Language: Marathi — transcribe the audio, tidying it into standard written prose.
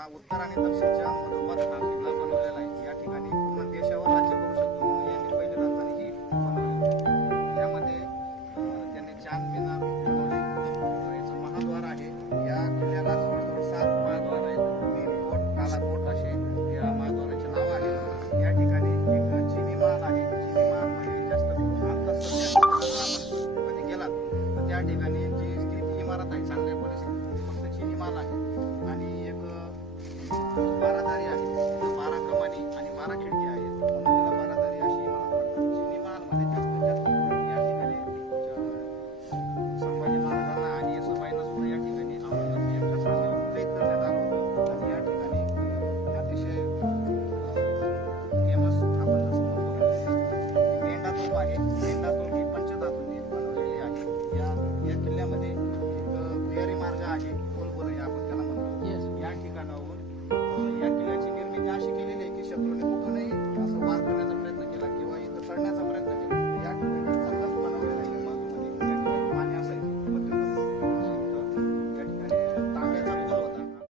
हा उत्तर आणि दक्षिणच्या मधोमध हा किल्ला बनवलेला आहे. या ठिकाणी पूर्ण देशावर राज्य करू शकतो म्हणून यांनी पहिली राजधानी ही बनवली. यामध्ये त्यांनी चांदमिनार बनवले. याचं महाद्वार आहे. या किल्ल्याला जवळजवळ 7 महाद्वार आहेत. नीलकोट, कालाकोट असे या महाद्वाराचे नाव आहे. या ठिकाणी एक चिनी महाल आहे. चिनी महाल म्हणजे जास्त करून आता सध्या कधी गेलात तर त्या ठिकाणी जी स्थिती इमारत आहे चांगल्या परिस्थितीत फक्त चिनी महाल आहे. आणि एक बारादारी आहे. 12 कमानी आणि 12 खिडकी आहेत म्हणून तिला बारादारी अशी इमारत वाटतात. चिनी महालमध्ये जास्तीत जास्त करून या ठिकाणी संभाजी महाराजांना आणि येसुबाईंना सुद्धा या ठिकाणी औरंगजेब यांच्या सांगण्यावर कैद करण्यात आलं होतं. आणि या ठिकाणी अतिशय फेमस आपण जसं म्हणतो मेंढा तोफ आहे. मेंढा तोफ ही पंचधातूंनी बनवलेली आहे. या किल्ल्यामध्ये एक भुयारी मार्ग आहे. गोलबोरई आपण त्याला म्हणतो. या ठिकाणाहून या किल्ल्याची निर्मिती अशी केलेली आहे की शत्रूने कुठूनही असं वार करण्याचा प्रयत्न केला किंवा इथं चढण्याचा प्रयत्न केला